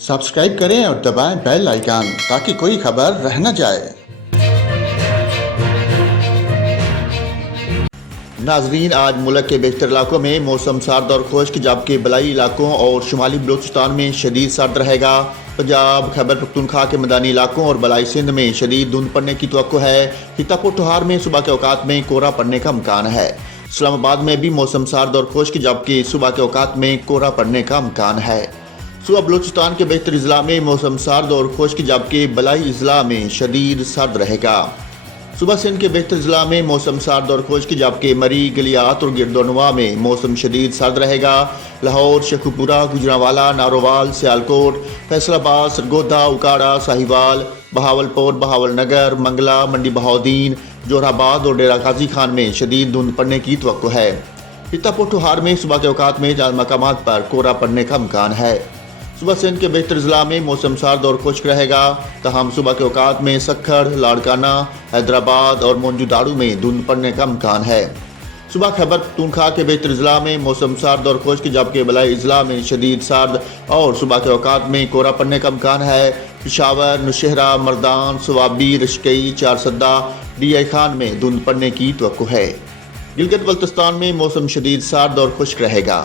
Subscribe करें और दबाएं बेल आइकन ताकि कोई खबर रह न जाए। नाजरीन, आज मुल्क के बेशतर इलाकों में मौसम सर्द और खुश्क, जबकि बलाई इलाकों और शुमाली बलूचिस्तान में शदीद सर्द रहेगा। पंजाब, खैबर पख्तूनख्वा के मैदानी इलाकों और बलाई सिंध में शदीद धुंध पड़ने की तवक्को है। सीतापुर में सुबह के औकात में कोहरा पड़ने का इम्कान है। इस्लामाबाद में भी मौसम सर्द और खुश्क, जबकि सुबह के औकात में कोहरा पड़ने का इम्कान है। सुबह बलूचिस्तान के बेहतर अजला में मौसम सर्द और खुश्क, जबकि बलाई अजला में शदीद सर्द रहेगा। सुबह सिंध के बेहतर अजला में मौसम सर्द और खुश्क, जबकि मरी, गलियात और गिरदोनवा में मौसम शदीद सर्द रहेगा। लाहौर, शेखुपुरा, गुजरांवाला, नारोवाल, सियालकोट, फैसलाबाद, सरगोधा, उकाड़ा, साहिवाल, बहावलपुर, बहावलनगर, मंगला, मंडी बहाउद्दीन, जोराबाद और डेरा गाजी खान में शदीद धुंध पड़ने की तवक्को है। सीतापुर में सुबह के औकात में ज़्यादा मकामात पर कोहरा पड़ने का इम्कान है। सुबह सिंध के बेहतर अजला में मौसम सर्द और खुश्क रहेगा, तहम सुबह के औकात में सक्खर, लाड़काना, हैदराबाद और मोंजूदाड़ू में धुंध पड़ने का इम्कान है। सुबह खैबर पख्तूनख्वा के बेहतर अजला में मौसम सर्द और खुश्क, जबकि बलाई अजला में शदीद सर्द और सुबह के औकात में कोहरा पड़ने का इम्कान है। पेशावर, नौशहरा, मर्दान, स्वाबी, रशकई, चारसद्दा, DI खान में धुंध पड़ने की तवक्को है। गिलगित बल्तिस्तान में मौसम शदीद सर्द और खुश्क रहेगा।